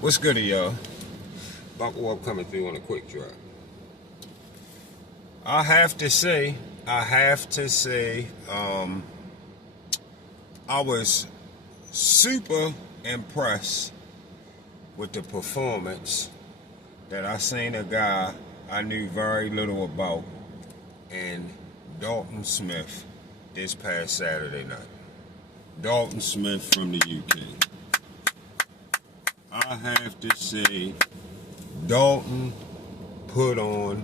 What's good, y'all? Buckle up, coming through on a quick drive. I have to say, I was super impressed with the performance that I seen a guy I knew very little about in Dalton Smith this past Saturday night. Dalton Smith from the UK. I have to say, Dalton put on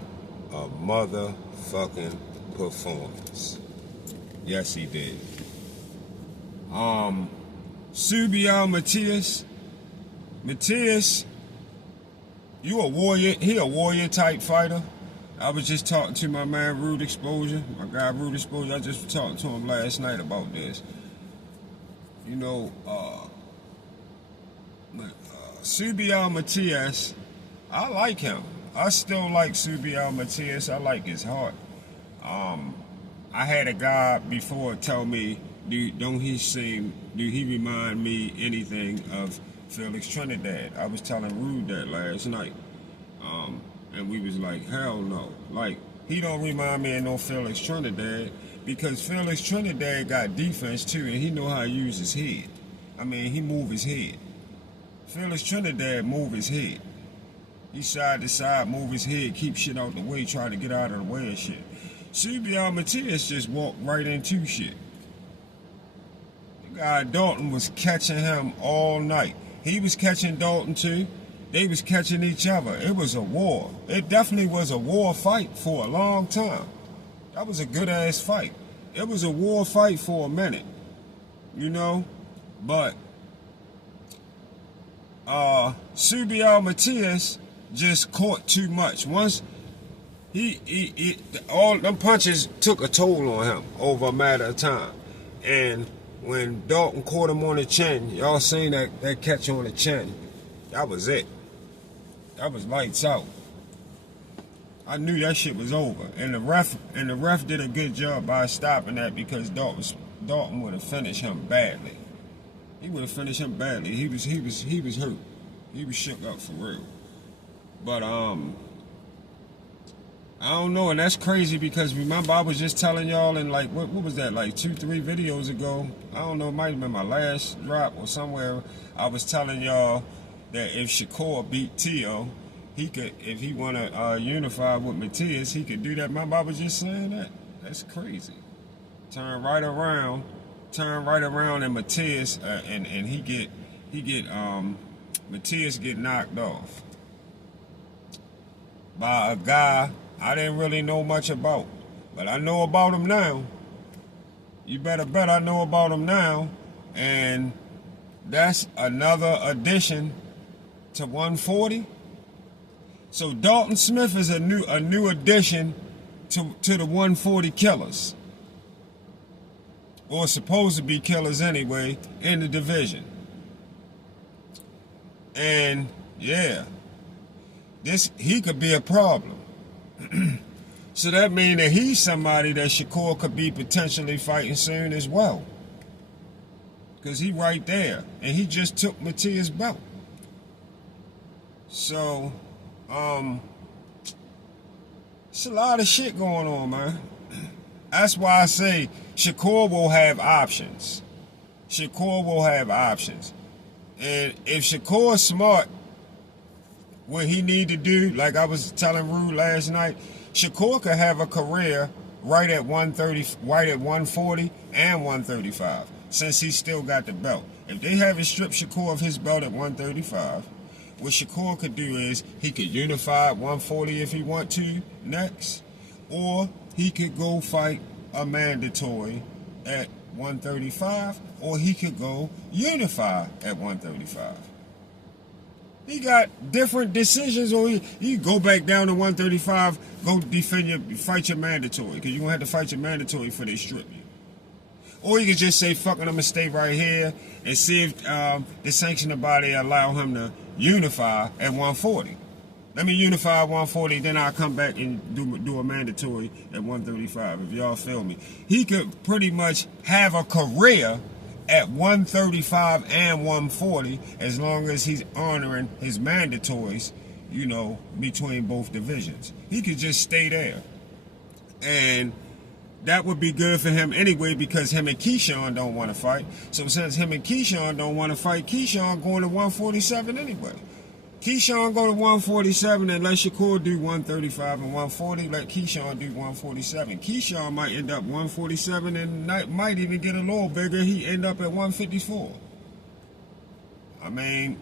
a motherfucking performance. Yes, he did. Subiel Matias, you a warrior, he a warrior type fighter. I was just talking to my man Rude Exposure, my guy Rude Exposure. I just was talking to him last night about this. You know, Subiel Matias, I like him. I still like Subiel Matias. I like his heart. I had a guy before tell me, do he remind me anything of Felix Trinidad? I was telling Rude that last night. And we was like, hell no. Like, he don't remind me of no Felix Trinidad, because Felix Trinidad got defense too, and he know how to use his head. I mean, he move his head. Felix Trinidad move his head. He side to side, move his head, keep shit out the way, try to get out of the way and shit. Subiel Matias just walked right into shit. The guy Dalton was catching him all night. He was catching Dalton too. They was catching each other. It was a war. It definitely was a war fight for a long time. That was a good ass fight. It was a war fight for a minute, you know. But Subiel Matias just caught too much. Once all them punches took a toll on him over a matter of time. And when Dalton caught him on the chin, y'all seen that catch on the chin, that was it. That was lights out. I knew that shit was over. And the ref did a good job by stopping that, because Dalton would have finished him badly. He would have finished him badly. He was hurt. He was shook up for real. But I don't know, and that's crazy, because remember I was just telling y'all in like what was that, like 2-3 videos ago? I don't know, it might have been my last drop or somewhere. I was telling y'all that if Shakur beat Tio, he could, if he wanna unify with Matias, he could do that. Remember I was just saying that? That's crazy. Turn right around, and Matias and he get Matias get knocked off by a guy I didn't really know much about, but I know about him now. You better bet I know about him now, and that's another addition to 140. So Dalton Smith is a new addition to the 140 killers, or supposed to be killers anyway, in the division. And yeah, he could be a problem. So that means that he's somebody that Shakur could be potentially fighting soon as well, because he right there, and he just took Matias' belt. So it's a lot of shit going on, man. That's why I say Shakur will have options. Shakur will have options. And if Shakur's smart, what he need to do, like I was telling Rude last night, Shakur could have a career right at 130, right at 140 and 135, since he still got the belt. If they haven't stripped Shakur of his belt at 135, what Shakur could do is he could unify at 140 if he want to next, or he could go fight a mandatory at 135, or he could go unify at 135. He got different decisions, or you go back down to 135, go fight your mandatory, because you're going to have to fight your mandatory for they strip you. Or you can just say, fuck it, I'm going to stay right here and see if the sanctioning body allow him to unify at 140. Let me unify at 140, then I'll come back and do a mandatory at 135, if y'all feel me. He could pretty much have a career at 135 and 140, as long as he's honoring his mandatories, you know, between both divisions. He could just stay there. And that would be good for him anyway, because him and Keyshawn don't want to fight. So since him and Keyshawn don't want to fight, Keyshawn going to 147 anyway. Keyshawn go to 147 and let Shakur do 135 and 140. Let Keyshawn do 147. Keyshawn might end up 147 and might even get a little bigger. He end up at 154. I mean,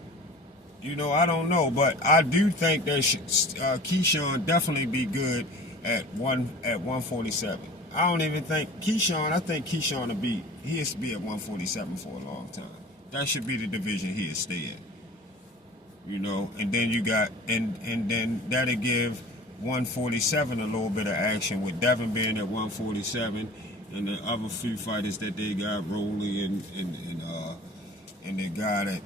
you know, I don't know, but I do think that Keyshawn definitely be good at 147. I don't even think Keyshawn. I think Keyshawn he has to be at 147 for a long time. That should be the division he'll stay in. You know, and then you got, and then that'll give 147 a little bit of action, with Devin being at 147, and the other few fighters that they got, Rolly and the guy that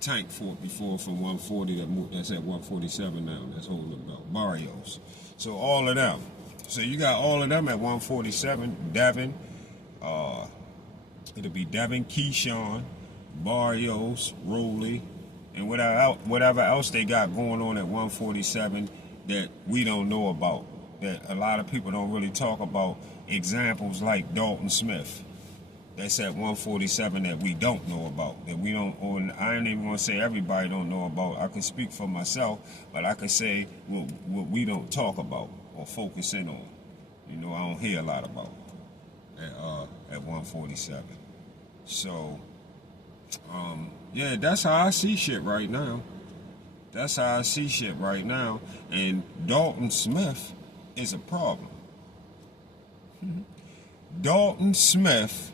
Tank fought before from 140 that's at 147 now, that's holding the belt, Barrios. So all of them. So you got all of them at 147. Devin, it'll be Devin, Keyshawn, Barrios, Rolly, and whatever else they got going on at 147 that we don't know about, that a lot of people don't really talk about. Examples like Dalton Smith, that's at 147 that we don't know about, that we don't, or I ain't even gonna say everybody don't know about. I can speak for myself, but I can say what we don't talk about or focus in on. You know, I don't hear a lot about at 147. So, yeah, that's how I see shit right now. That's how I see shit right now. And Dalton Smith is a problem. Dalton Smith,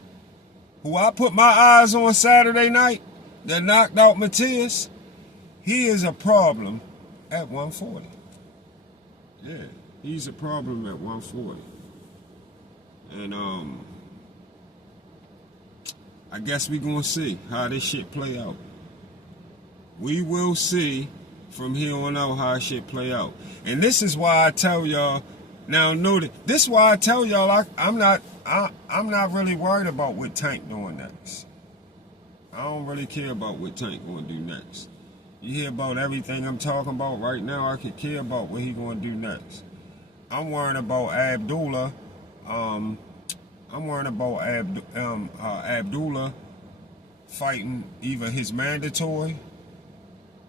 who I put my eyes on Saturday night, that knocked out Matias, he is a problem at 140. Yeah, he's a problem at 140. And I guess we gonna see how this shit play out. We will see from here on out how shit play out. And this is why I tell y'all, now note it, this is why I tell y'all I'm not really worried about what Tank doing next. I don't really care about what Tank gonna do next. You hear about everything I'm talking about right now, I could care about what he gonna do next. I'm worrying about Abdullah. I'm worrying about Abdullah fighting either his mandatory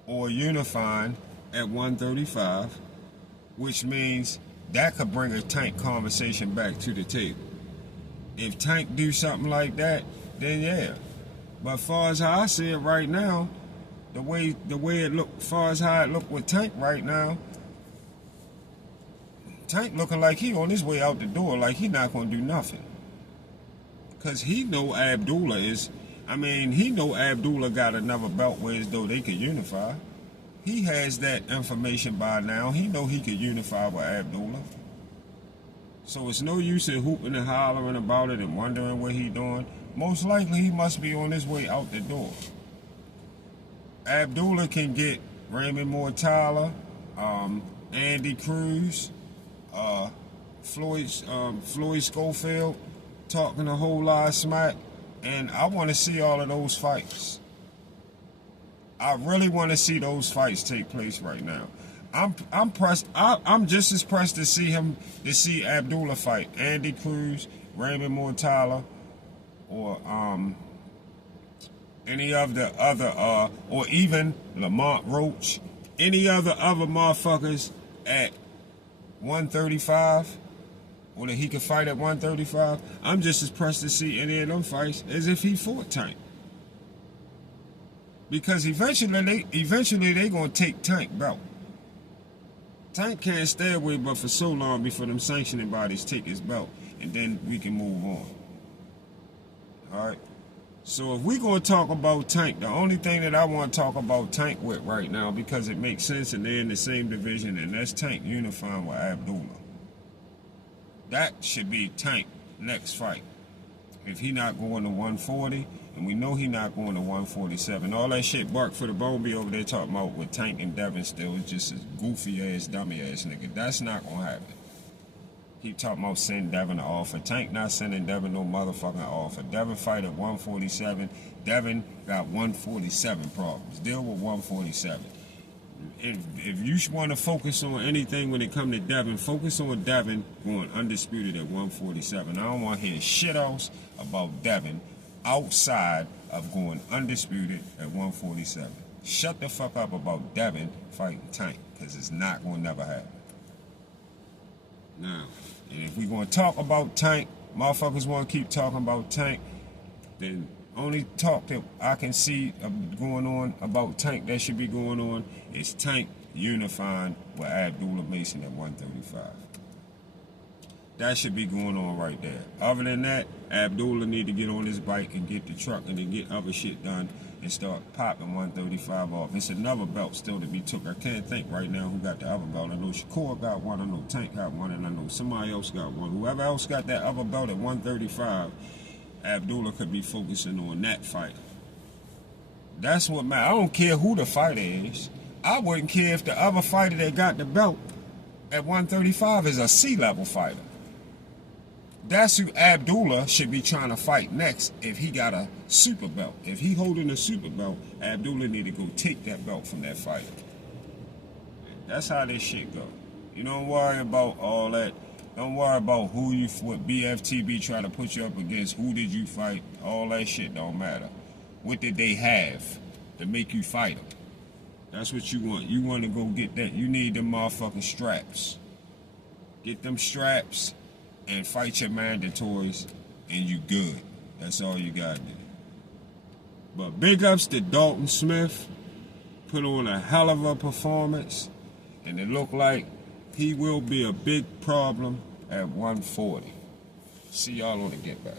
or unifying at 135, which means that could bring a Tank conversation back to the table. If Tank do something like that, then yeah. But as far as how I see it right now, the way it look, as far as how it look with Tank right now, Tank looking like he on his way out the door, like he not gonna do nothing. Cause he know Abdullah got another belt where as though they could unify. He has that information by now. He know he could unify with Abdullah. So it's no use in hooping and hollering about it and wondering what he doing. Most likely he must be on his way out the door. Abdullah can get Raymond Mortala, Andy Cruz, Floyd Schofield talking a whole lot of smack, and I want to see all of those fights. I really want to see those fights take place right now. I'm pressed. I'm just as pressed to see Abdullah fight Andy Cruz, Raymond Mortala, or any of the other, or even Lamont Roach, any other motherfuckers at 135, or that he could fight at 135. I'm just as pressed to see any of them fights as if he fought Tank. Because eventually they gonna take Tank belt. Tank can't stay away but for so long before them sanctioning bodies take his belt, and then we can move on. Alright? So if we gonna talk about Tank, the only thing that I want to talk about Tank with right now, because it makes sense and they're in the same division, and that's Tank unifying with Abdullah. That should be Tank next fight. If he not going to 140, and we know he not going to 147, all that shit Bark for the Bone be over there talking about with Tank and Devin still is just a goofy ass, dummy ass nigga. That's not gonna happen. Keep talking about send Devin an offer. Tank not sending Devin no motherfucking offer. Devin fight at 147. Devin got 147 problems. Deal with 147. If you want to focus on anything when it comes to Devin, focus on Devin going undisputed at 147. I don't want to hear shit else about Devin outside of going undisputed at 147. Shut the fuck up about Devin fighting Tank, because it's not going to never happen. Now, and if we going to talk about Tank, motherfuckers want to keep talking about Tank, then only talk that I can see going on about Tank that should be going on is Tank unifying with Abdullah Mason at 135. That should be going on right there. Other than that, Abdullah need to get on his bike and get the truck and then get other shit done and start popping 135 off. It's another belt still to be took. I can't think right now who got the other belt. I know Shakur got one, I know Tank got one, and I know somebody else got one. Whoever else got that other belt at 135, Abdullah could be focusing on that fight. That's what matters. I don't care who the fighter is. I wouldn't care if the other fighter that got the belt at 135 is a C-level fighter. That's who Abdullah should be trying to fight next if he got a super belt. If he holding a super belt, Abdullah need to go take that belt from that fighter. That's how this shit go. You don't worry about all that. Don't worry about who you, what BFTB trying to put you up against, who did you fight, all that shit don't matter. What did they have to make you fight them? That's what you want. You want to go get that. You need them motherfucking straps. Get them straps and fight your mandatories, and you good. That's all you got to do. But big ups to Dalton Smith. Put on a hell of a performance, and it looked like he will be a big problem at 140. See y'all on the Get Back.